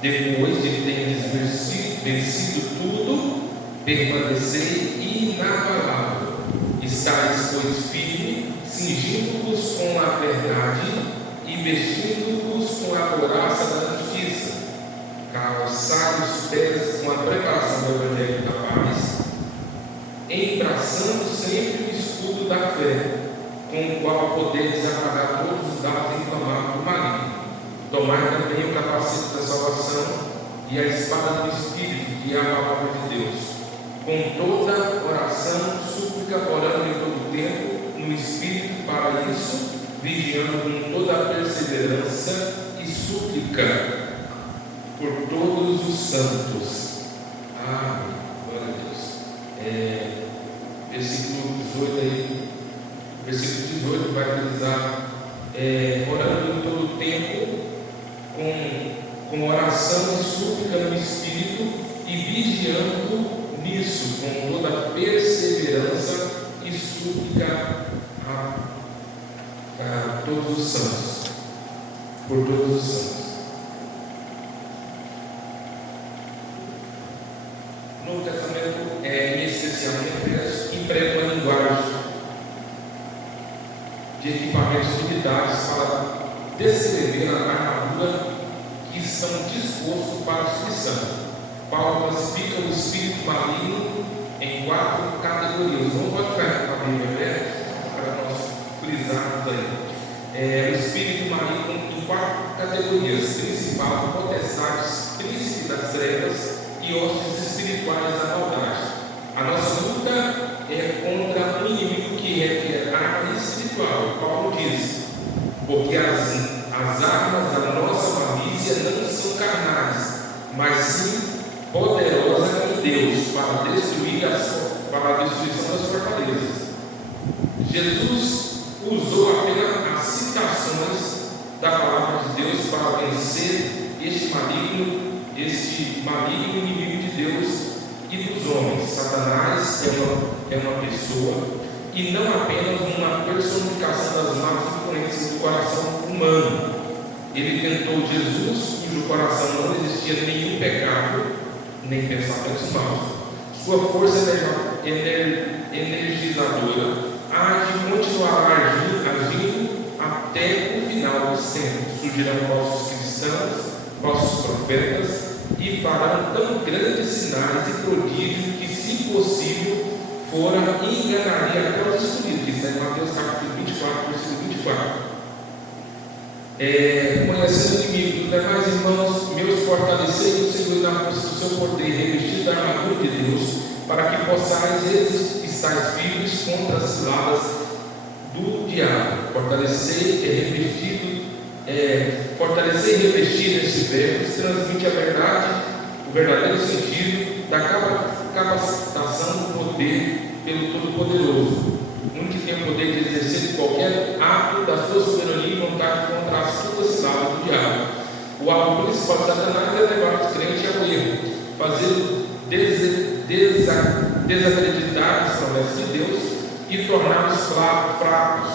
Depois de terdes vencido tudo, permanecei inabalável. Estais, pois, firme, cingindo-vos com a verdade e vestindo-vos com a couraça da justiça. Calçai os pés com a preparação do Evangelho da paz, embraçando sempre o escudo da fé, com o qual podeis apagar todos os dados inflamados do maligno. Tomai também o capacete da salvação e a espada do Espírito, que é a palavra de Deus, com toda oração, súplica, orando em todo tempo, no Espírito, para isso, vigiando com toda a perseverança e súplica por todos os santos. Amém. Glória a Deus. Versículo 18 aí. Versículo 18 vai utilizar orando em todo tempo, com oração e súplica no Espírito, e vigiando nisso com toda perseverança e súplica a todos os santos, por todos os santos. O Novo Testamento, em especial em Efésios, emprega uma linguagem de equipamentos militares para descrever a armadura que estão dispostos para a destruição. Paulo classifica o espírito maligno em 4 categorias. Não pode ficar com a Bíblia para nós frisarmos aí. O espírito maligno em 4 categorias: principal, potestades, príncipe das trevas e hostes espirituais da maldade. A nossa luta é contra um inimigo que requer arma espiritual. Paulo diz: porque as armas da nossa malícia não são carnais, mas sim poderosas em Deus para destruir para a destruição das fortalezas. Jesus usou apenas as citações da palavra de Deus para vencer este maligno inimigo de Deus e dos homens. Satanás é uma pessoa e não apenas uma personificação das más influências do coração humano. Ele tentou Jesus, cujo coração não existia nenhum pecado, nem pensamentos maus. Sua força energizadora há de continuar agindo até o final dos tempos. Surgirão falsos cristãos, falsos profetas, e farão tão grandes sinais e prodígios que, se possível, fora enganaria até os escolhidos. Isso é Mateus capítulo 24, versículo 24. Conhecendo o inimigo, demais irmãos meus, fortalecei o Senhor na força do seu poder, revestido da armadura de Deus, para que possais estar firmes contra as ciladas do diabo. Fortalecer e revestir nesse verbo transmite a verdade, o verdadeiro sentido da capacitação do poder pelo Todo-Poderoso, um que tem o poder de exercer qualquer ato da sua soberania e vontade contra as suas ciladas do diabo. O alvo principal de Satanás é levar os crentes ao erro, fazer desacreditar as promessas de Deus e torná-los fracos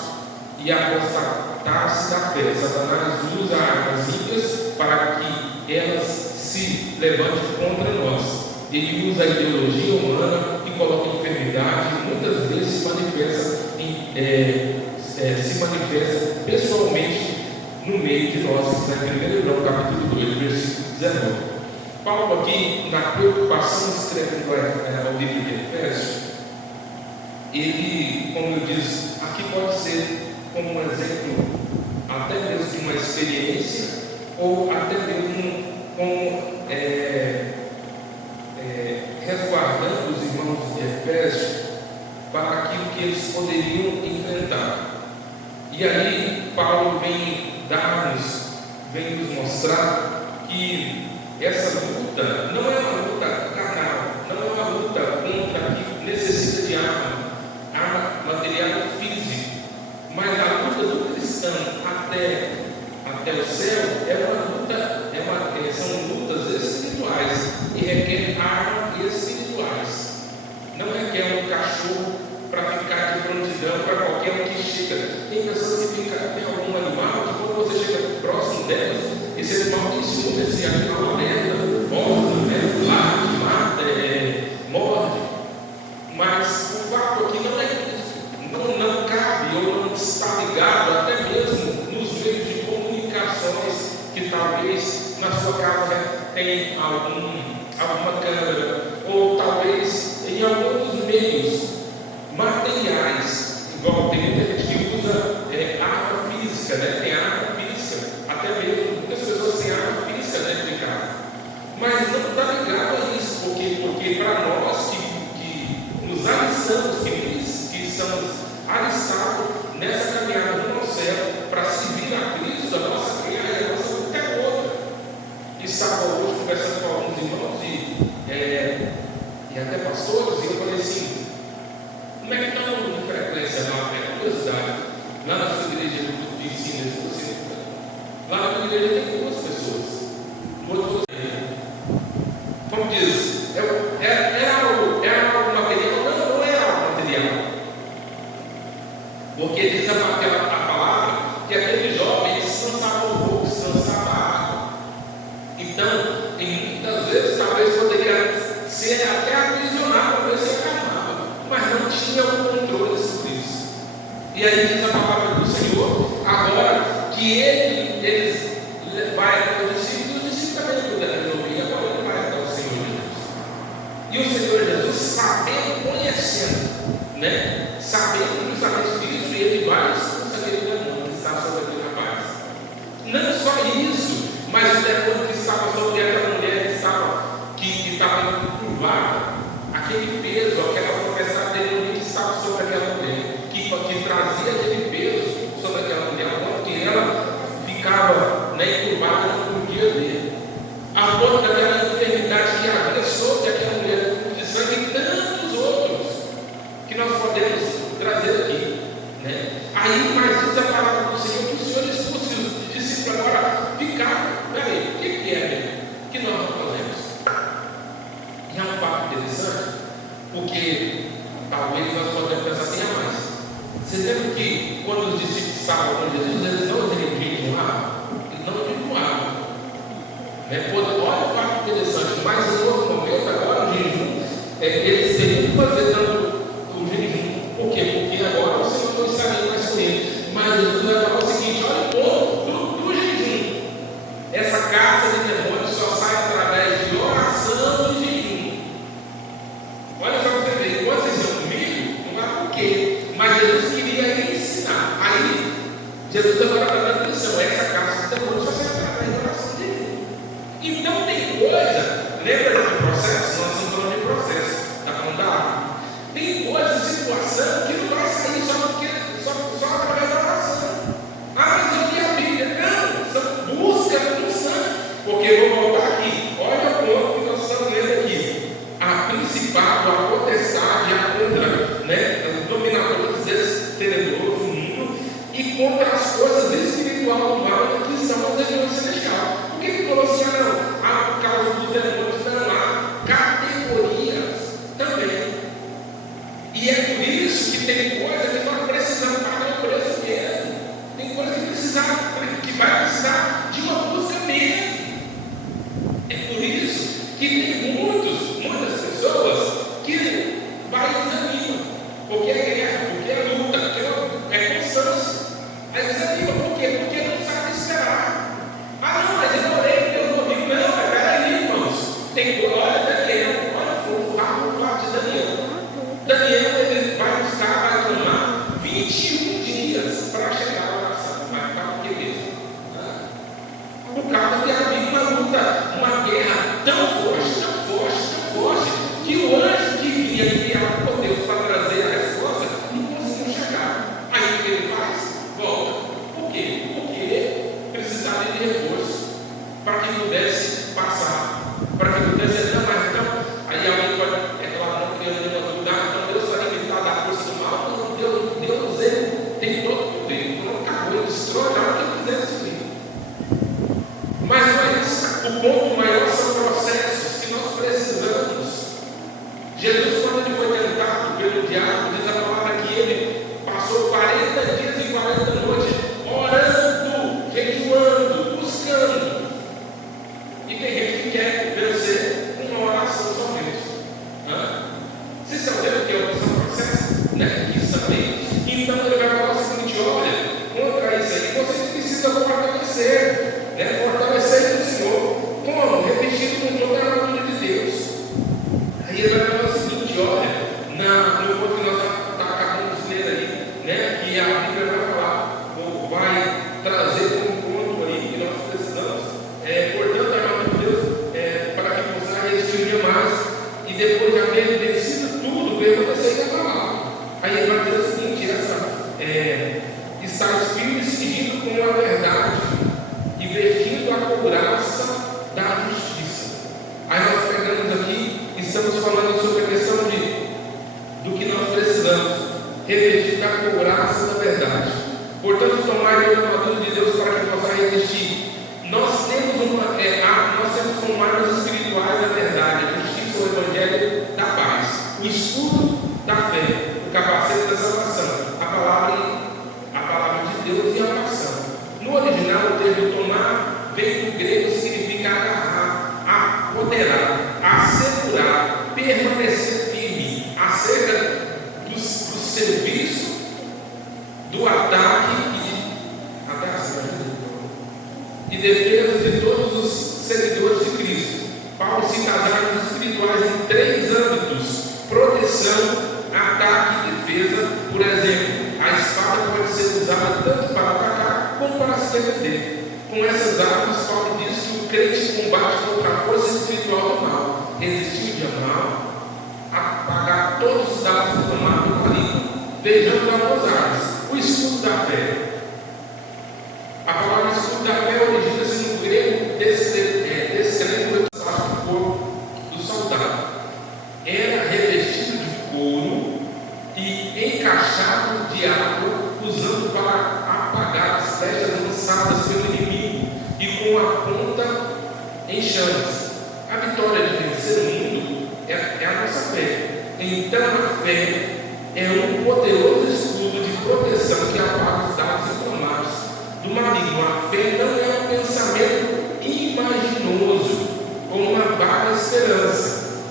e apostatar-se da fé. Satanás usa armas ímpias para que elas se levantem contra nós. Ele usa a ideologia humana e coloca enfermidade, e muitas vezes se manifesta pessoalmente no meio de nós. Está em 1 João capítulo 2, versículo 19. Paulo, aqui, na preocupação, escrevendo ao livro de Efésios, ele, como eu disse, aqui pode ser como um exemplo até mesmo de uma experiência, ou até mesmo como resguardando os irmãos de Efésios para aquilo que eles poderiam enfrentar. E aí Paulo vem nos mostrar que essa luta não é uma luta carnal, não é uma luta contra que necessita de arma material ou físico, mas a luta do cristão até o céu é uma luta, são lutas espirituais e requer armas espirituais. Não requer um cachorro para ficar de prontidão para qualquer um que chega. Tem pessoas que tem algum animal que, quando você chega próximo delas, esse animal tem ciúme, esse animal alerta na sua casa tem alguma câmera, ou talvez em alguns meios materiais, igual tem muita gente que usa arma física, né? Tem arma física, até mesmo muitas pessoas têm arma física dentro de casa, mas não está ligado a isso, porque para nós que nos alistamos, que estamos alistados nessa caminhada rumo ao céu, para servir a Cristo, a nossa guerra e a nossa luta é outra. E estava hoje conversando com alguns irmãos e até pastores, e eu falei assim: como é que está o número de frequência lá? É curiosidade. Lá na sua igreja de ensino, lá na minha igreja tem 2 pessoas. Como diz, era algo material? Não era algo material. Porque diz a palavra que aquele jovem se lançava no fogo, se lançava a água. Então, muitas vezes, talvez poderia ser até aprisionado para ver se acalmava, mas não tinha o controle sobre isso. E aí diz a palavra do Senhor, agora que eles vai até os discípulos também puderam ouvir, agora ele vai até o Senhor Jesus. E o Senhor Jesus, sabendo, conhecendo, né? Sabendo justamente disso, ele vai expulsar aquele demônio que está sobre aquele rapaz. Não só isso, mas o demônio que estava sobre aquela mulher que estava encurvada, aquele peso, aquela professada demoníaca que estava sobre aquela mulher, que trazia aquele peso sobre aquela mulher, porque ela ficava encurvada, não podia ver. A ponto daquela enfermidade que havia sobre aquela mulher de sangue e tantos outros que nós podemos trazer aqui, né? Aí, mas diz a palavra do Senhor que o Senhor expulsa os discípulos agora ficaram. Peraí, o que é que nós não fazemos? E é um fato interessante, porque talvez nós podemos pensar assim: mais. Você lembra que quando os discípulos estavam com Jesus, eles não jejuavam? Eles não jejuavam. Olha o fato interessante, mas em outro momento, agora o jejum, eles teriam que fazer tanto o jejum. Por quê? Porque agora o Senhor não estaria mais com ele. Mas Jesus vai falar o seguinte: olha o ponto do jejum. Essa caça de demônios só sai através de oração e jejum. Olha para você ver, quando vocês estão comigo, não é por quê, mas Jesus queria ensinar. Aí, Jesus agora está dando atenção: essa caça de demônios só sai através de oração e jejum. Então tem coisa, lembra do processo? Nós estamos falando de processo, está falando da água. Tem coisa, situação que não vai sair só através da oração. Ah, mas eu li a Bíblia. Não, busca função. Porque vou voltar aqui. Olha o ponto que nós estamos lendo aqui. A principado, a potestade, a contra, os dominadores desse tenebroso mundo e contra as coisas espirituais do mal que estão nas regiões celestiais. Por que ele falou assim? Não, por causa dos demônios não há categorias também. E é por isso que tem coisa que nós precisamos pagar o preço mesmo. Tem coisa que vai precisar de uma busca mesmo. É por isso que tem muitas pessoas que vai e desanimam. Porque é guerra, porque é luta, porque é constância. Aí desanima, por quê? Porque não sabe esperar. Ah, não, mas eu orei, Deus não ouviu. Não, mas peraí, irmãos. Olha Daniel, olha o fato de Daniel. Daniel, ele vai buscar, vai clamar 21 dias para chegar à oração. Mas por que mesmo? Por causa que havia uma luta, uma guerra tão forte, resistiu de amar, apagar todos os dados inflamados do maligno. Vejamos algumas áreas. O escudo da fé. A palavra escudo da fé origina-se no grego descreve o corpo do soldado. Era revestido de couro e encaixado de água, usando para apagar as flechas lançadas pelo inimigo e com a ponta em chamas. A vitória de vencer o mundo é a nossa fé. Então a fé é um poderoso escudo de proteção que apaga os dados inflamados do maligno. A fé não é um pensamento imaginoso ou uma vaga esperança,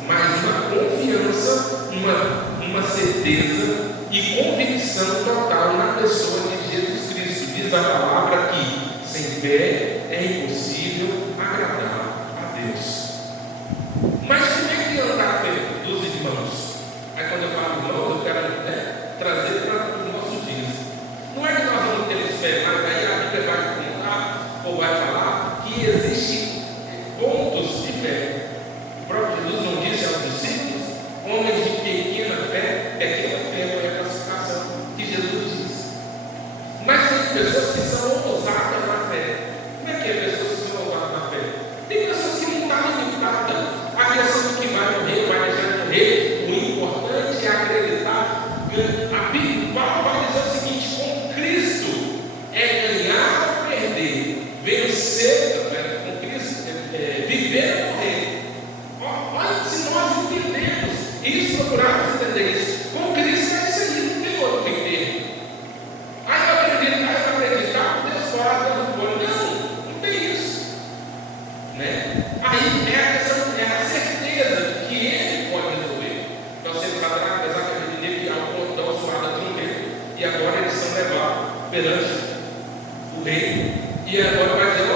mas uma confiança, uma certeza e convicção total na pessoa de Jesus Cristo. Diz a palavra que sem fé é impossível agradar a Deus. Mas como é que anda a fé dos irmãos? Aí quando eu falo irmãos, eu quero trazer para os nossos dias. Não é que nós vamos ter fé, mas aí a Bíblia vai contar ou vai falar que existem pontos de fé. O próprio Jesus não disse aos discípulos, homens de pequena fé foi a classificação que Jesus disse. Mas tem pessoas que são ousadas na fé. Como é que é pessoas que são ousadas na fé? Tem pessoas que não estão limitadas a questão do que vai morrer, vai deixar de morrer. O importante é acreditar. Paulo vai dizer o seguinte: com Cristo é ganhar ou perder, vencer com Cristo, viver ou morrer. Olha, se nós entendemos isso, procurarmos entender isso, com Cristo é isso aí, não tem outro meio. Aí eu acreditar, Deus fora, Deus fora. Não tem isso. Né? Aí é a questão, é a certeza de que Ele pode resolver. Nós temos Sadraque, Mesaque e Abednego que ao soar da trombeta, e agora eles são levados perante o rei. E agora vai dizer: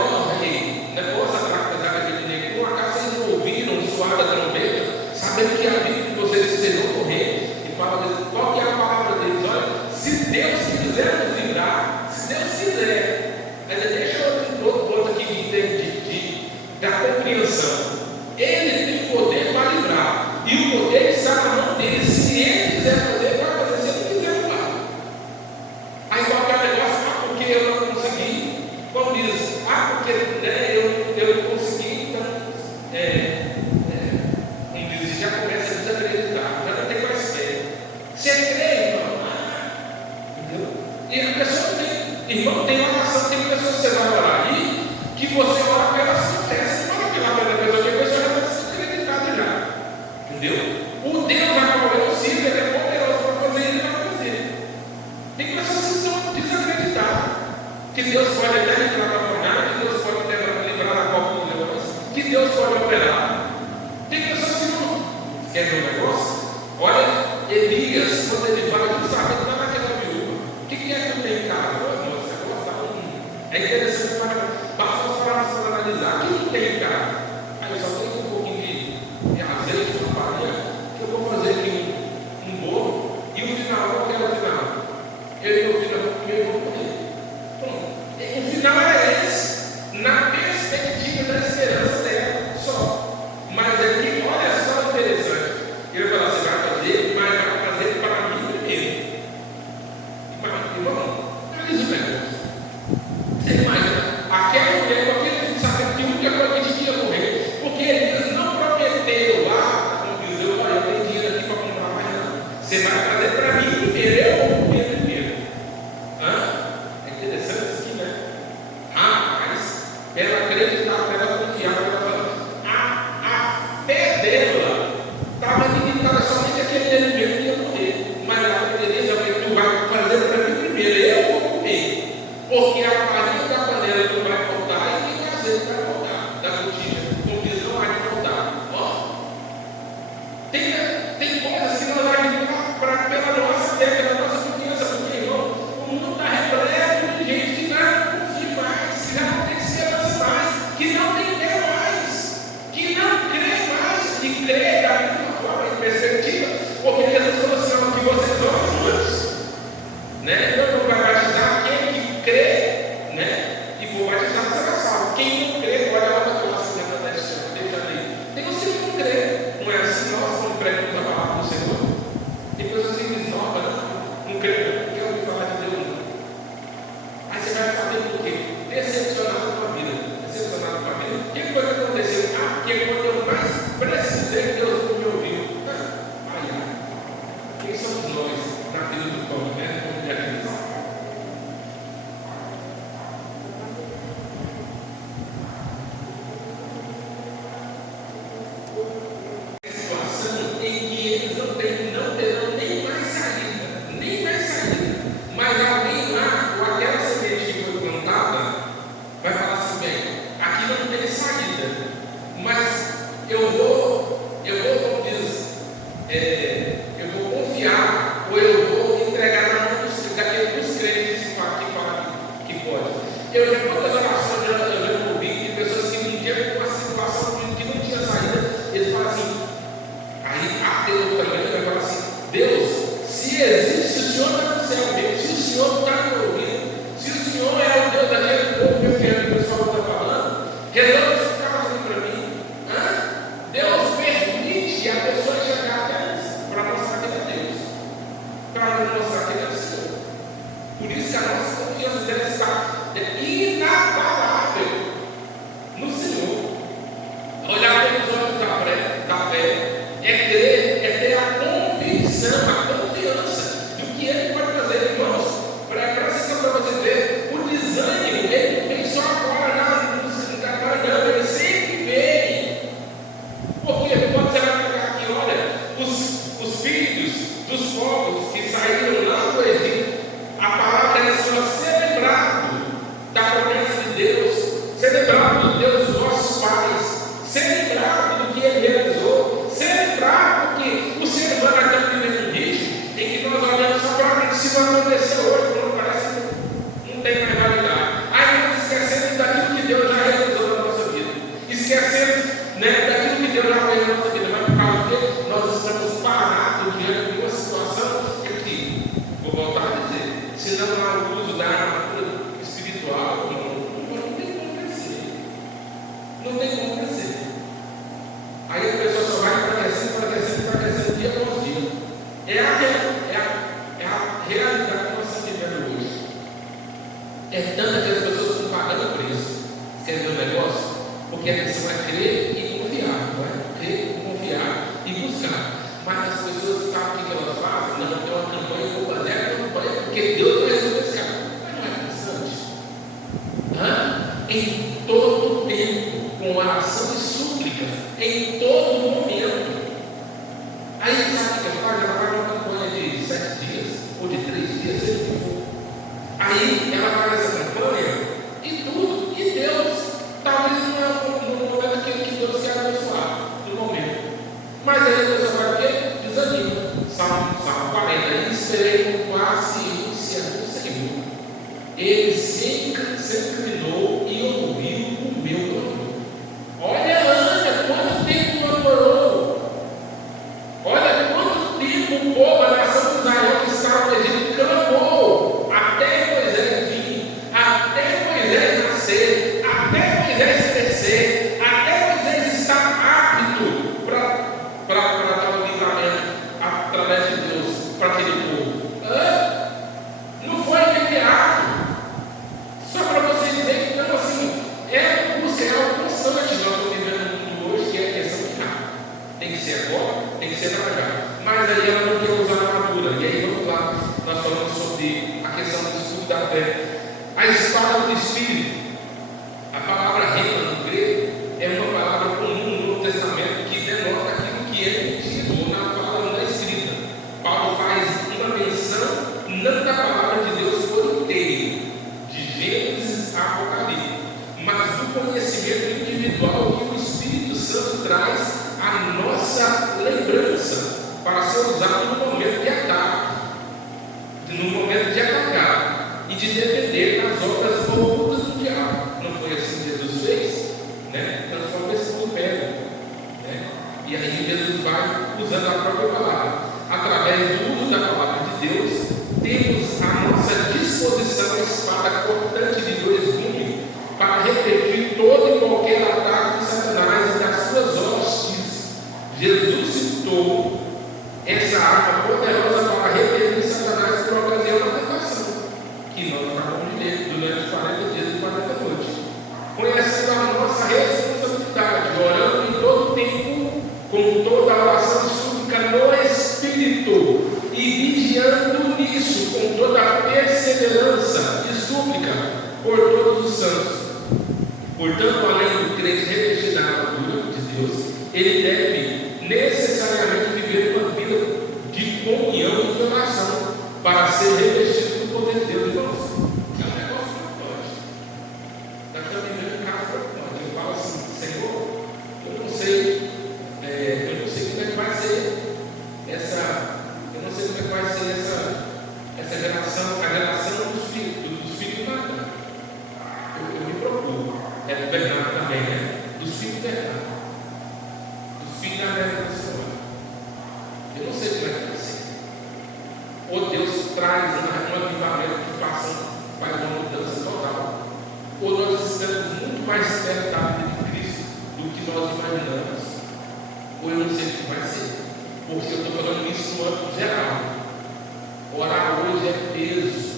rei, negócio Sadraque, Mesaque e Abednego, por acaso vocês não ouviram o soar da trombeta, sabendo que a vida de vocês serão morrer? E fala, qual que é a palavra deles? Olha, se Deus quiser nos livrar, se Deus quiser, deixa outro ponto aqui da compreensão. Ele tem poder para livrar, e o poder está na mão dele. Se ele quiser fazer, vai fazer. Se ele quiser, não vai. Aí qualquer negócio, porque eu não consegui, como diz, porque eu não consegui, então como diz, já começa a desacreditar, já não tem mais fé. Você crê, irmão? Entendeu? E a pessoa tem, irmão, tem oração, tem pessoas que você vai orar aí, que você ora pela sua fé. Você não ora pela pessoa, que a pessoa já está desacreditada já. Entendeu? O Deus a qual eu sirvo, ele é poderoso para fazer, ele vai fazer. Tem pessoas que são desacreditadas, que Deus pode até livrar da fornalha, que Deus pode livrar da copa do leões, que Deus pode operar. Tem pessoas que não querem ver um negócio. Olha, Elias, quando ele fala, justamente está naquela viúva. O que é que tem em casa? Você gosta? É interessante basta nós pararmos para analisar. O que não tem em casa? Aí eu só tenho um pouquinho de azeite, uma farinha, que eu vou fazer aqui um bolo, e o final, qual que é o final? Eu e meu filho vou comer e vou comer. O final era esse, na perspectiva da esperança dela só. Mas aqui, olha só interessante. Ele vai falar, você vai fazer, mas vai fazer para mim. como diz, eu vou confiar, ou eu vou entregar na mão dos crentes que falam que pode. Eu já quantas orações eu já ouvi de pessoas que me diziam com uma situação que não tinha saída, eles falam assim, aí ateu também vai falar assim, Deus, se existe, o Senhor está no céu mesmo, se o Senhor está no ouvido, se o Senhor é o Deus daquele povo que o pessoal está falando, resolve esse caso aqui para mim. Deus permite a pessoa chegar até isso, para mostrar que é Deus, para mostrar que é o Senhor. Por isso que a nossa confiança deve estar inabalável no Senhor. Olhar pelos olhos da fé é crer, é ter a convicção, a confiança do que Ele pode fazer, irmãos. Para você ver, o desânimo, ele não vem só agora, não, ele sempre vem. Porque quando você vai pegar aqui, olha, os filhos dos povos que saíram lá do Egito, a palavra é só ser lembrado da promessa de Deus, ser lembrado do Deus dos nossos pais, ser lembrado do que Ele realizou, ser lembrado que o ser humano está vivendo um ritmo em que nós olhamos só para se vai acontecer hoje, quando parece que não tem mais validade. Aí nós esquecemos daquilo que Deus já realizou na nossa vida, esquecemos daquilo que Deus já fez na nossa vida, mas por causa que nós estamos parados diante de uma situação que, vou voltar a dizer, se não há o uso da armadura espiritual, não tem como crescer. Não tem como crescer. Aí a pessoa só vai enfraquecendo dia após dia. É a realidade que nós estamos vivendo hoje. É tanta que as pessoas estão pagando preço. Quer ver um negócio? Porque a pessoa vai crer e confiar, não é? Crer, confiar e buscar. Mas as pessoas sabem o que elas fazem? Não tem uma campanha, vou fazer a campanha, porque Deus vai resolver esse cara. Mas não é interessante? Em todo tempo, com oração e súplica, em todo momento. Aí sabe o que ela faz? Ela faz uma campanha de 7 dias, ou de 3 dias, seja o que for. Aí ela faz essa campanha e tudo, e Deus, talvez não é aquilo que Deus quer abençoar no momento. Mas aí a pessoa vai o quê? Desanima. Salmo 40. Esperei com paciência no Senhor. Ele sempre se inclinou e ouviu o meu clamor. Olha, Ana, quanto tempo namorou? Olha quanto tempo o povo, a nação de Israel que estava no Egito, clamou até Moisés vir, até Moisés nascer, até Moisés crescer, até Moisés estar apto para dar o livramento através de Deus para aquele povo. Não foi imediato. Só para você dizer que, então, assim, é algo constante. Nós estamos vivendo no mundo hoje que é questão de nada. Tem que ser agora, tem que ser para já. Mas aí ela não quer usar a armadura. E aí vamos lá, nós falamos sobre a questão do escudo da fé. A espada do Espírito. A palavra rema no grego é uma palavra comum no Novo Testamento que denota aquilo que é dito na fala da escrita. Paulo faz uma menção não da palavra de Deus por inteiro, de Gênesis a Apocalipse, mas do conhecimento individual que o Espírito Santo traz à nossa lembrança para ser usado no momento de ataque, e de defender as obras ocultas do diabo. Não foi assim que Jesus fez? Transforma esse mundo pedra. E aí Jesus vai usando a própria palavra. Através do uso da palavra de Deus, temos à nossa disposição a espada cortante de 2 gumes para repetir todo e qualquer ataque de Satanás e das suas hostes. Jesus citou essa arma poderosa para repetir Satanás por ocasião da tentação, que nós acabamos de ler durante 40 dias e 40 noites. Conhecendo a nossa responsabilidade, orando em todo tempo, com toda a oração e súplica no Espírito, e vigiando nisso com toda a perseverança e súplica por todos os santos. Portanto, além do crente revestido da armadura de Deus, ele deve necessariamente viver uma vida de comunhão e de oração para ser revestido do poder de Deus. Irmãos, é um negócio preocupante. Nós estamos vivendo um caso preocupante. Eu falo assim, Senhor, eu não sei ou eu não sei o que vai ser. Porque eu estou falando isso no âmbito geral. Orar hoje é peso.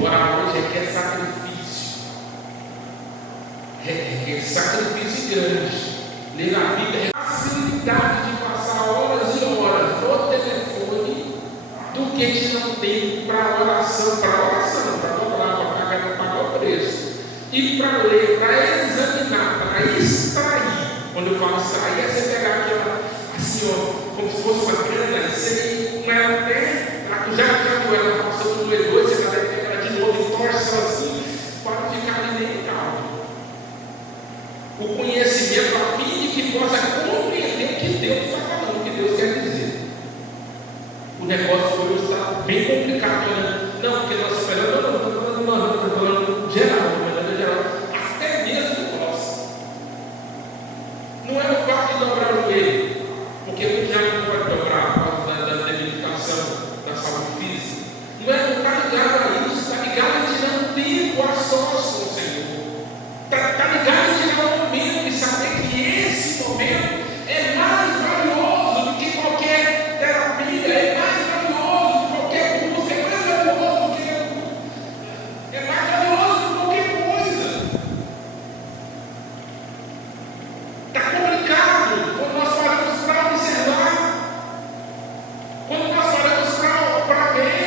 Orar hoje requer sacrifício. Requer sacrifício grande. Ler a Bíblia é facilidade de passar horas e horas no telefone do que de não tem para oração, para dobrar, para pagar o preço. E para ler, para examinar, para extrair. Quando eu falo extrair, é você pegar aquela, assim, ó, como se fosse uma grana, e você com ela até, já que ela passou por E2, você vai pegar ela de novo e torce ela assim, para ficar ali dentro calmo. O conhecimento a fim de que possa compreender o que Deus está falando, o que Deus quer dizer. O negócio hoje está bem complicado, né? Não, porque nós esperamos, não, estou falando geral, até mesmo nós. Não é o fato de dobrar o joelho, porque o diabo não pode dobrar por causa da debilitação da saúde física. Não está ligado a isso, está ligado a tirar um tempo a sós com o Senhor. Está ligado a tirar um momento e saber que esse momento é mais valioso do que qualquer terapia, é mais valioso do que qualquer música, é mais valioso do que qualquer coisa. Está complicado quando nós paramos para observar, quando nós paramos para ver.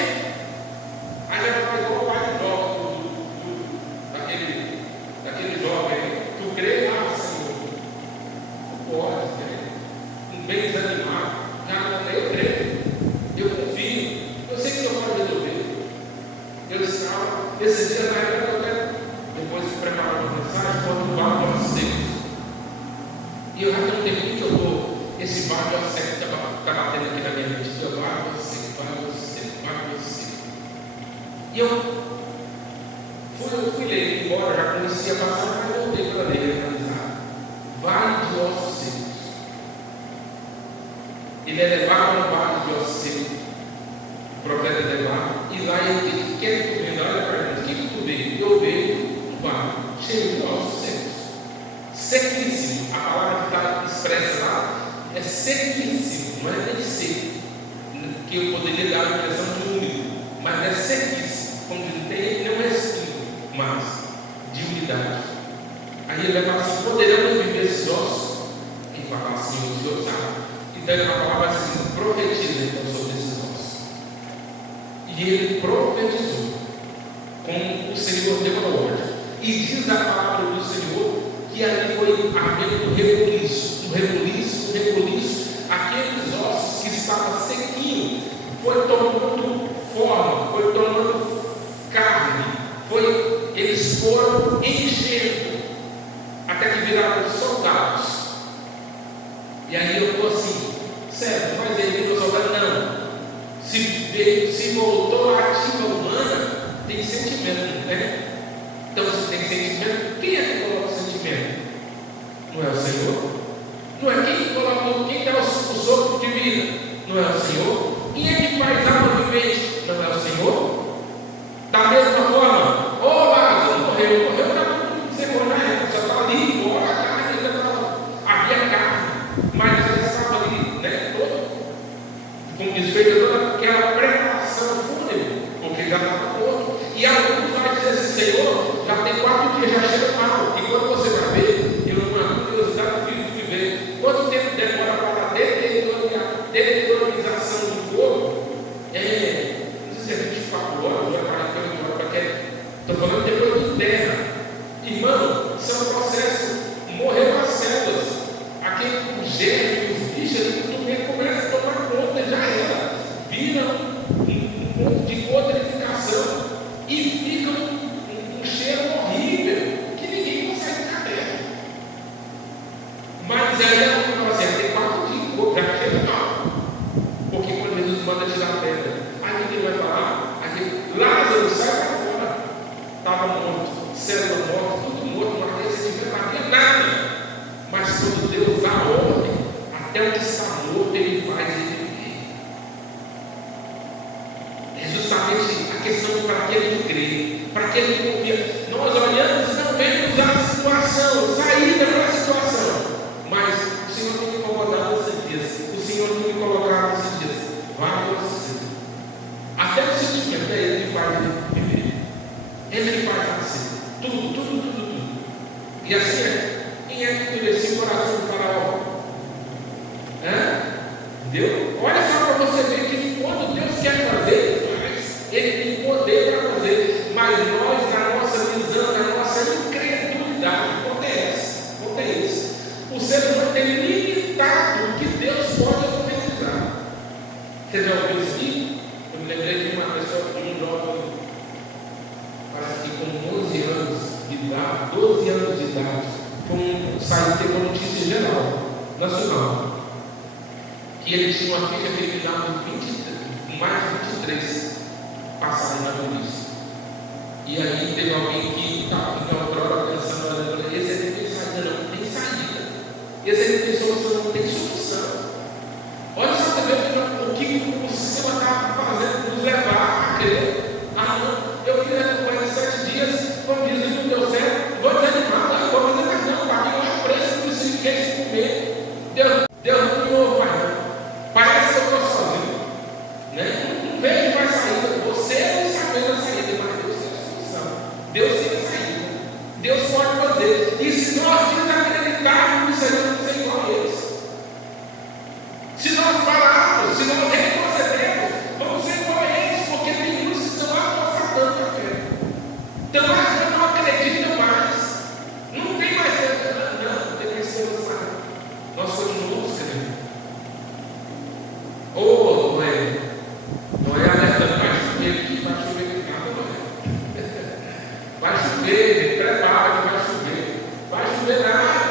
Aí ela pegou o pai do jovem, daquele jovem, tu crê lá, Senhor? Não pode, né? Um bem desanimado, eu creio, eu confio, eu sei que eu pode resolver. Eu estava, esse dia na época, eu até, depois de preparar uma mensagem, quando o barco seco. E eu já não tenho muito que eu vou, esse barco seco está batendo aqui na minha mente, eu barco seco. E eu fui ler, embora já conhecia a passagem, mas voltei para ler, analisar. Vale de ossos secos. Ele é levado ao vale de ossos secos. O profeta é levado, e lá ele diz: o que é que tu vendo? Olha para mim, o que tu vê? Eu vejo um vale cheio de ossos secos. Sequíssimo. A palavra que está expressa lá é sequíssimo, não é nem seco, que eu poderia dar a impressão de úmido, mas é sequíssimo. Como tem, não é espinho, mas de unidade. Aí ele vai falar assim: poderemos viver esses ossos? E falar assim: o Senhor sabe. Então a palavra assim: profetiza então sobre esses ossos. E ele profetizou, como o Senhor deu a ordem. E diz a palavra do Senhor que ali foi havendo um rebuliço, aqueles ossos que estavam sequinhos, foi tomando forma, foi tomando carne, eles foram enchendo, até que viraram soldados. E aí eu estou assim, certo, mas ele virou soldado? Não. Se voltou à ativa humana, tem sentimento, né? Então, se tem sentimento, quem é que coloca o sentimento? Não é o Senhor? Não é quem colocou, quem dá o sopro de vida? Não é o Senhor? Quem é que faz alma vivente? Não é o Senhor? Da mesma forma, vaso, morreu, não encerrou na época, só está ali, embora a carne ainda estava, havia carne, mas ela estava ali, né, como desfeita toda aquela preparação fúnebre, porque já estava morto. E alguns vai dizer assim: Senhor, já tem 4 dias, já chega mal, e quando você vai ver, eu uma curiosidade de viver, quanto tempo demora para a deteriorização do corpo? Não sei se é 24 horas, ou é 48 horas, estou falando depois de terra. Irmão, são processos, morreram as células, aquele germe, os bichos, tudo começa a tomar conta, já era, viram um ponto de cotrificação e fica um cheiro horrível que ninguém consegue ficar perto. Mas aí ela fala assim: tem 4 dias, o corpo já chega mal, porque quando Jesus manda tirar a pedra, aí o que ele vai falar? Lázaro, sai para fora. Estava morto, célula morta, tudo morto, não havia sentimento, não havia nada. Mas quando Deus dá a ordem, até o que está morto ele faz ele viver. É justamente a questão para aquele que crê, para aquele que confia. Nós olhamos e não vemos a situação, saída para a situação, mas uma notícia geral, nacional, que ele tinha uma filha criminal com mais de 23 passadas na polícia. E aí teve alguém que estava na outra pensando, olhando, esse aí não tem saída, não tem saída. Esse aí não tem solução, não tem solução. Olha só também o que o sistema está fazendo, nos levar a crer. Ah, não, eu fiz a campanha de 7 dias, como dizem, não deu certo, vou desanimar, não vou fazer mais não, paguei o preço, não preciso que eles comer. Deus não me ouve mais não. Parece que eu estou sozinho. Né? Não vejo mais saída. Você não sabe a saída, mas Deus tem a solução. Deus tem a saída. Deus pode fazer. E se nós desacreditarmos nisso aí, vamos ser igual a eles. Se nós falarmos, se nós retrocedermos, vamos ser igual a eles, porque tem muitos que estão apostando na fé. Então, não acreditam mais. Não tem mais fé. Não tem mais solução. Nós continuamos crendo. Não é alertando, vai chover aqui, nada, não é. Vai chover, prepara que vai chover nada.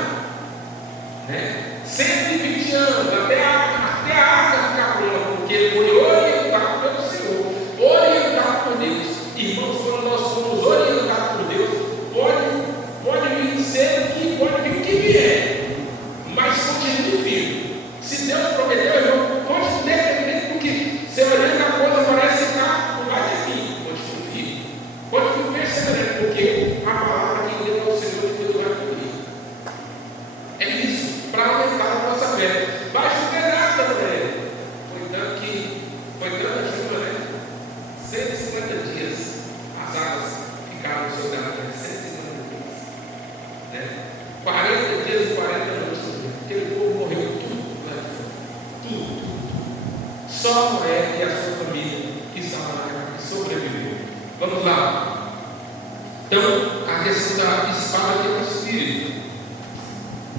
Né? 120 anos, até a arca ficar pronta, porque ele foi orientado pelo Senhor, orientado por Deus. Irmãos, quando nós somos orientados por Deus, pode vir ser que pode vir o que vier, mas continue firme. Se Deus prometeu, irmão, continue dependendo do que você olhando a coisa parece estar não vai ter fim. Continue firme, continue perseverando, porque a palavra que deu ao Senhor de Deus vai cumprir. É isso, para aumentar a nossa fé. Vai chover nada, né? Foi tanta chuva, né? 150 dias as águas ficaram no seu lugar, 150 dias. Né? 40 dias e 40 noites. Aquele povo morreu tudo, né? Tudo. Só Noé e a sua família que estavam lá, que sobreviveu. Vamos lá. Então, a questão da espada que é o Espírito.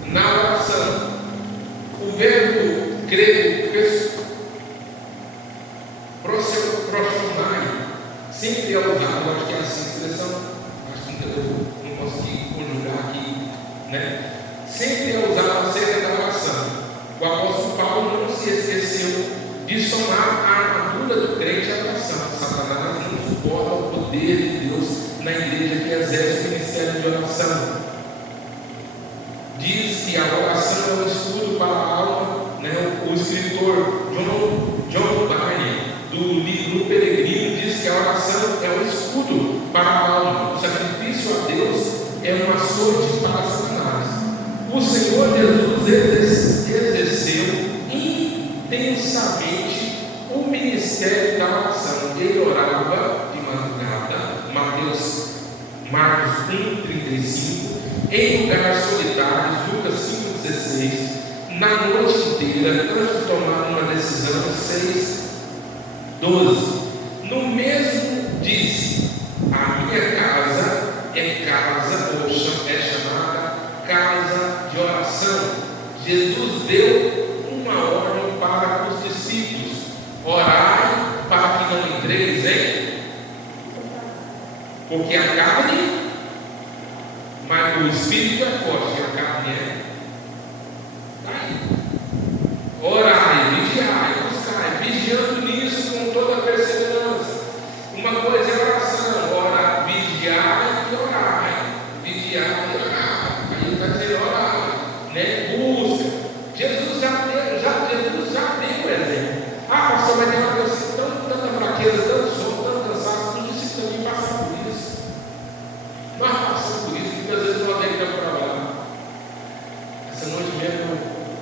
Na oração, o verbo grego prostomai sempre é usado, acho que é assim a expressão, acho que eu não consegui conjugar aqui, né? Sempre é usado acerca da oração. O apóstolo Paulo não se esqueceu de somar a armadura do crente à oração. Satanás não suporta o poder de Deus na igreja que exerce o ministério de oração. Diz que a oração é um escudo para a alma, né? O escritor John Barney, do livro Peregrino, diz que a oração é um escudo para a alma. O sacrifício a Deus é um açoite para Satanás. O Senhor Jesus exerceu intensamente o ministério da oração. Ele orava de madrugada, Marcos 1,35, em lugares solitários, Lucas 5,16, na noite inteira, antes de tomar uma decisão, 6,12. No mesmo disse: a minha casa é chamada casa de oração. Jesus deu uma ordem para os discípulos: orai para que não entreis, hein? Porque a carne, mas o espírito é forte, a carne é. Daí. Orai, vigiai, buscai, vigiando nisso com toda a perseverança. Uma coisa é oração, orar, vigiai e orai. Vigiai e orai. Aí ele está dizendo orai, né? Busca. Jesus já deu o exemplo. Ah, pastor, mas tem uma pessoa tanta fraqueza, tanto sono, tanto cansaço, os discípulos também passaram por isso. Nós passamos por isso, muitas vezes nós deitamos para lá. Essa noite mesmo eu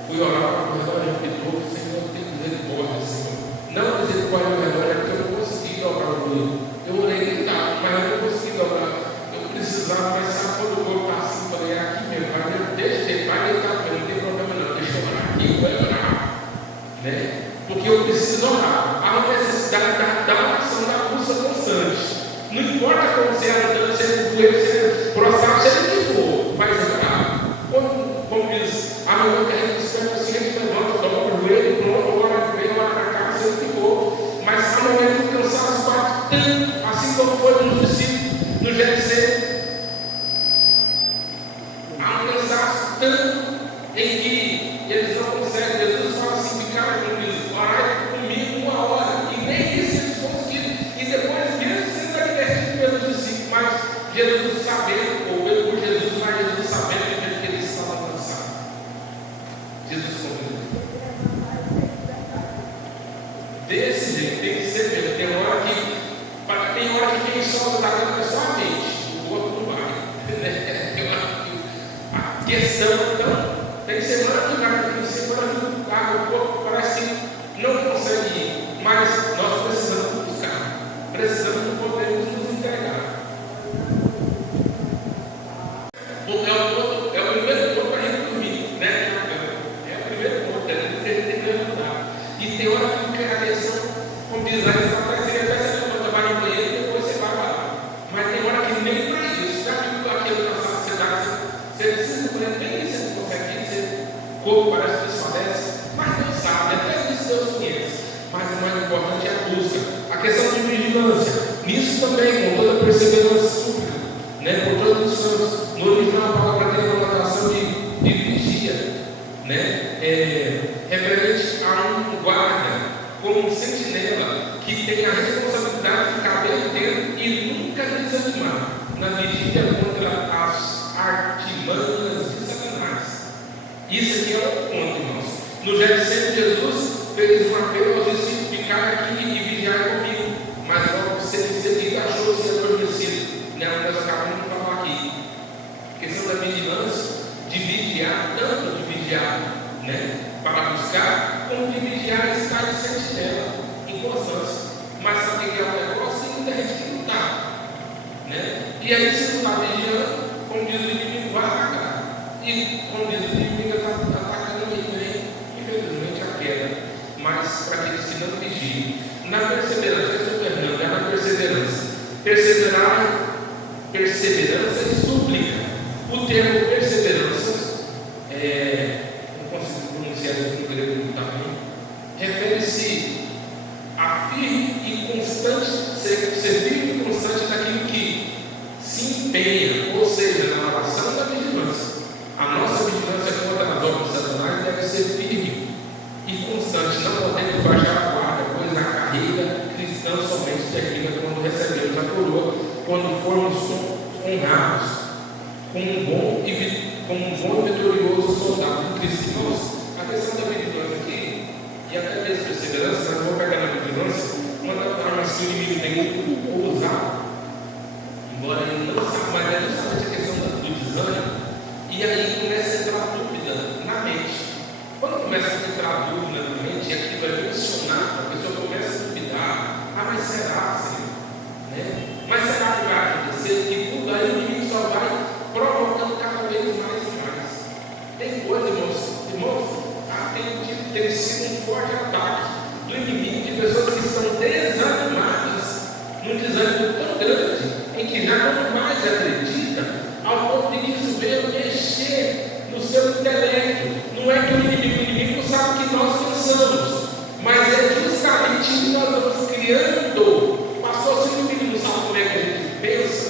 fui orar para o redor de novo, Senhor, tem misericórdia, Senhor. Não misericórdia ao redor, é porque eu não consegui dobrar o joelho. Eu orei gritado, mas eu não consegui dobrar. Eu precisava, mas sabe quando o corpo está assim, falei, é aqui mesmo, deixa ele, vai deitar mesmo, não tem problema não, deixa eu orar aqui, eu vou orar. Né? Porque eu preciso orar. Há uma necessidade da oração, da busca constante. Não importa como você é andando, se é doente, se é prostrado, seja o que for, mas orar. Como diz, amanhã que a gente espera assim, a gente levanta, dobra o joelho, pronto, ora na casa, seja o que for. Mas há um momento que o cansaço bate tanto, assim como foi nos discípulos, no GC. Há um cansaço tanto em que eles não conseguem. Jesus fala assim: ficaram comigo, orai comigo 1 hora, e nem isso eles conseguiram. E depois, mesmo sendo advertido pelos discípulos, mas Jesus sabendo, ou eu por Jesus, mas Jesus sabendo que eles estavam cansados. Jesus convidou. Desse jeito, tem que ser mesmo. Tem hora que quem solta da cama é só a mente, o corpo não vai. A questão, então, tem semana que vai, tem semana que o corpo parece que não consegue ir, mas nós precisamos buscar, precisamos poder nos entregar. É o primeiro ponto para a gente dormir, né? É o primeiro ponto, a gente tem que levantar. E tem hora que a reação, como diz lá, você vai no banheiro e depois você vai lá. Mas tem hora que nem para isso. Já viu aquele na cidade, você precisa correr bem, você não consegue ir, o corpo parece que desfalece, mas Deus sabe, até isso Deus conhece. Mas o mais importante é a busca. A questão de vigilância, nisso também, com toda a perseverança súplica, né? Por todos os santos. No original, a palavra tem uma notação de vigia, né? Referente a um guarda, como um sentinela, que tem a responsabilidade de ficar bem dentro e nunca desanimar na vigília contra as artimanhas de Satanás. Isso aqui é um ponto, irmãos. No Getsemane, Jesus fez um apelo aos discípulos: ficar aqui e vigiar comigo. Mas logo seguida achou-se adormecido. Nós acabamos de falar aqui. A questão da vigilância, de vigiar, tanto de vigiar, né, para buscar, como de vigiar e estar de sentinela, em constância. Mas sabe que é um negócio e muita gente que não está, né? E aí, se não está vigiando, como diz o inimigo, vai atacar. E como diz o inimigo, está atacando e vem, infelizmente, a queda. Mas para aqueles que não vigiem, na perseverança, Fernando, é na perseverança. Perseverança e súplica. O termo perseverança, não consigo pronunciar isso no grego também, refere-se a firme e constante, ser firme e constante naquilo que se empenha, ou seja, na oração da vigilância. A nossa vigilância contra as obras de Satanás deve ser firme e constante. Não podemos baixar a guarda, pois a carreira cristã somente termina quando recebemos a coroa, quando formos honrados como um bom e vitorioso soldado de Cristo. Irmãos, a questão da vigilância aqui, e até mesmo perseverança, mas vou pegar na vigilância, uma das armas que o inimigo tem muito usado, embora ele não saiba, mas é justamente a questão do desânimo, e aí começa a entrar dúvida na mente. Quando começa a entrar dúvida na mente, aquilo vai funcionar, a pessoa começa a duvidar: mas será, Senhor? Né? Mas será que vai acontecer? E tudo aí o inimigo só vai provocando cada vez mais e mais. Tem coisa, irmãos, tem sido um forte ataque do inimigo de pessoas que estão desanimadas, num desânimo tão grande, em que já não mais acredita, ao ponto de que isso veio mexer no seu intelecto. Não é que o inimigo sabe o que nós pensamos, mas é justamente que nós vamos criando. Pastor, se o inimigo não sabe como é que a gente pensa,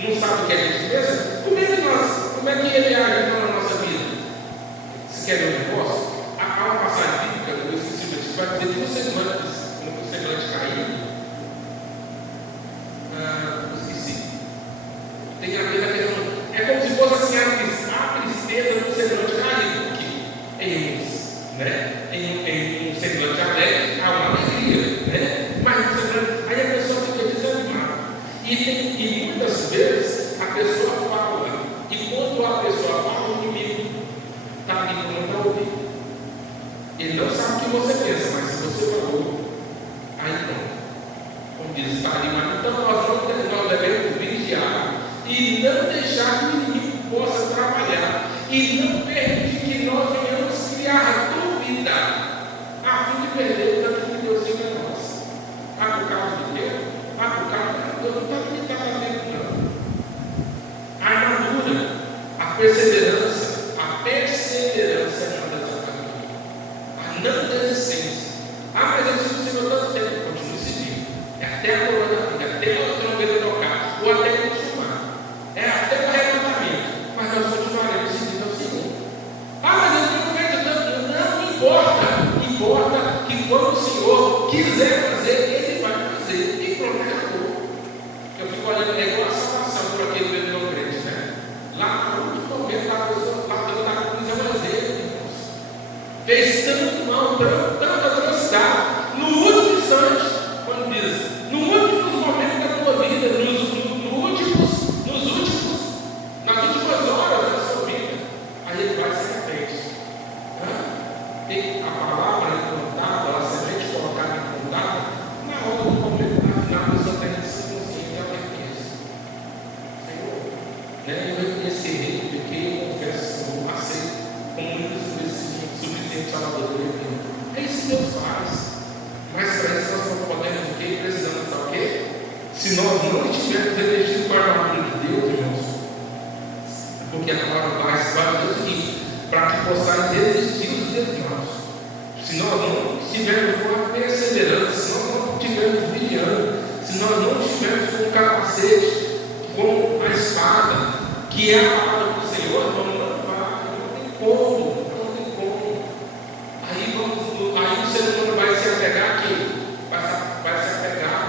não sabe o que a gente pensa, como é que ele age na nossa vida? Se quer ver um negócio? Há uma passagem bíblica, eu esqueci, vai dizer 2 semanas, quando o semblante caiu. Esqueci. Tem aquela questão. É como se fosse assim, a tristeza do semblante caído. Porque em um semblante alegre há uma alegria, né? Mas aí a pessoa fica desanimada. E muitas vezes a pessoa fala, e quando a pessoa fala, o inimigo está ali para ouvir. Ele não sabe o que você pensa, mas se você falou, aí pronto. Como diz, está ali. Mas então nós devemos vigiar e não deixar que o inimigo possa trabalhar e não permitir que nós venhamos criar dúvida a fim de perder o tanto que Deus tem em nós. Por causa do tempo, por causa de Deus não está limitado a tempo, não. A armadura, a perseverança é uma das armaduras. A não desistência. Mas eu sigo o Senhor tanto tempo, continue seguindo. É até a coroa da vida, até o trombeta tocar, ou até consumar. É até o arrebatamento. Mas nós importa que quando o Senhor quiser fazer, Ele vai fazer. E pronto, acabou. Eu fico olhando, é igual a salvação por aquele mesmo não crente, né? Lá no último momento, lá a pessoa está com um exemplo, irmãos. Fez tanto mal, tanta atrocidade. No último instante, quando diz, no último momento da tua vida, nas últimas horas da sua vida, aí ele vai se arrepende. Tem a palavra implantada, a semente colocada implantada, na hora do momento, na final, a pessoa tem que ser consciente, ela reconhece. Senhor, eu reconheci errei, pequei, eu confesso, Senhor, aceito como único suficiente Salvador. É isso que Deus faz. Mas para isso nós não podemos o quê? Precisamos saber o quê? Se nós não estivermos revestidos com a armadura de Deus, irmãos, porque a palavra vai dizer o seguinte: para que possais resistir os desmaus. Se nós não estivermos com a perseverança, se nós não estivermos vigiando, se nós não estivermos com o capacete, com a espada, que é a palavra do Senhor, não tem como. Aí o ser humano vai se apegar a quê? Vai se apegar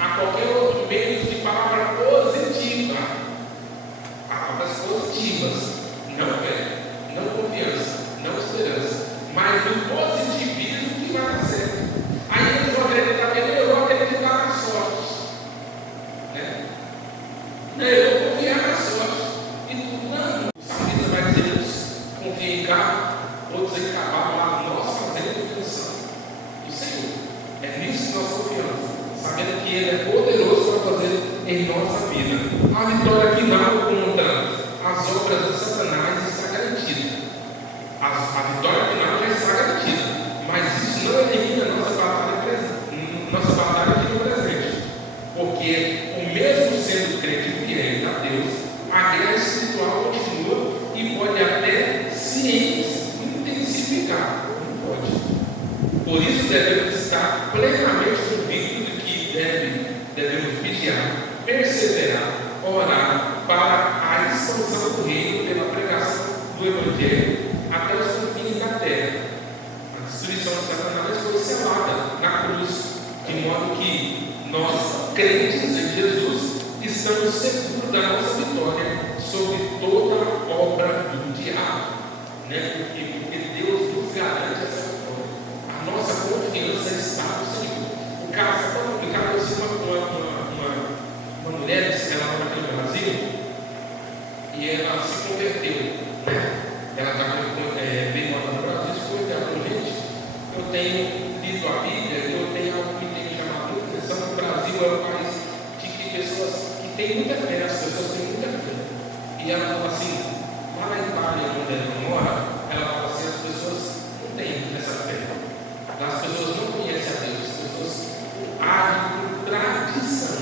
a qualquer outro meio de palavra positiva. Palavras positivas. Não fé, não confiança, não esperança. Mas no positivismo que vai dar certo. Aí eles vão acreditar, eu vou acreditar na sorte. Eu vou confiar na sorte. E não. O salmista vai dizer isso. Confia em carro, outros em cavalo, lá nós fazemos intenção do Senhor. É nisso que nós confiamos, sabendo que Ele é poderoso para fazer em nossa vida. A vitória final contra as obras de Satanás está garantida. A vitória final já está garantida, mas isso não elimina a nossa batalha aqui no presente, porque o mesmo sendo crente fiel a Deus, a guerra espiritual continua e pode até se intensificar. Não pode. Por isso devemos estar plenamente convictos de que devemos vigiar, perseverar, orar para a expansão do reino pela pregação do Evangelho até os confins da terra. A destruição de Satanás foi selada na cruz, de modo que nós, crentes em Jesus, estamos seguros da nossa vitória sobre toda a obra do diabo. Porque Deus nos garante essa vitória. A nossa confiança está no Senhor. O caso é tão complicado. Eu sei uma mulher que ela mora aqui no Brasil e ela se converteu. Ela veio morar no Brasil, se converteu. Gente, eu tenho lido a Bíblia e eu tenho algo que tem me chamado muita atenção. O Brasil é um país de pessoas que têm muita fé, as pessoas têm muita fé. E ela fala assim, lá na Itália, onde ela mora, ela fala assim, as pessoas não têm essa fé. As pessoas não conhecem a Deus, as pessoas agem por tradição,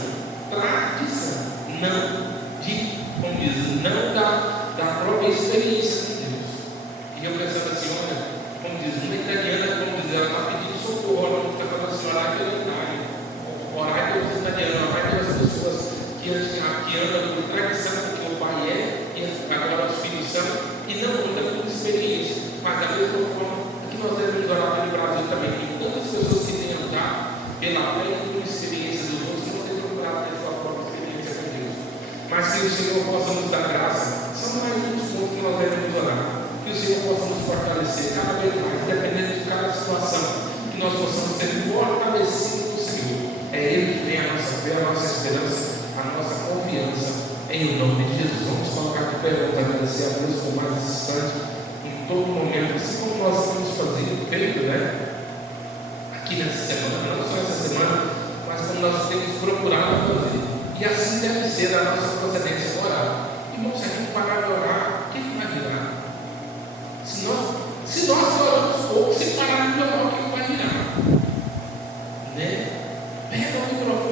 não da própria experiência de Deus. E eu pensava assim, olha, como diz, uma italiana, como diz, ela está pedindo socorro, ela está falando assim, orar pela Itália, orar pelos italianos, orar pelas pessoas que andam por tradição, porque o pai e agora os filhos são, e não andam por experiência. Mas da mesma forma que nós devemos orar pelo Brasil também, tem tantas pessoas que têm andado pela fé e por experiência dos outros, que não têm procurado ter sua própria experiência com Deus. Mas que o Senhor possa nos dar graça, são mais uns pontos que nós devemos orar. Que o Senhor possa nos fortalecer cada vez mais, dependendo de cada situação, que nós possamos ser fortalecidos no Senhor. É Ele que tem a nossa fé, a nossa esperança, a nossa confiança, em nome de Jesus. Vamos colocar de pé, vamos agradecer a Deus por mais esse instante, em todo momento, assim como nós estamos feito, aqui nessa semana, não só essa semana, mas como nós temos procurado fazer. E assim deve ser a nossa procedência orar. Irmão, se a gente parar de orar, o que vai virar? Se nós oramos pouco, se parar de orar, o que vai virar? Pega o microfone.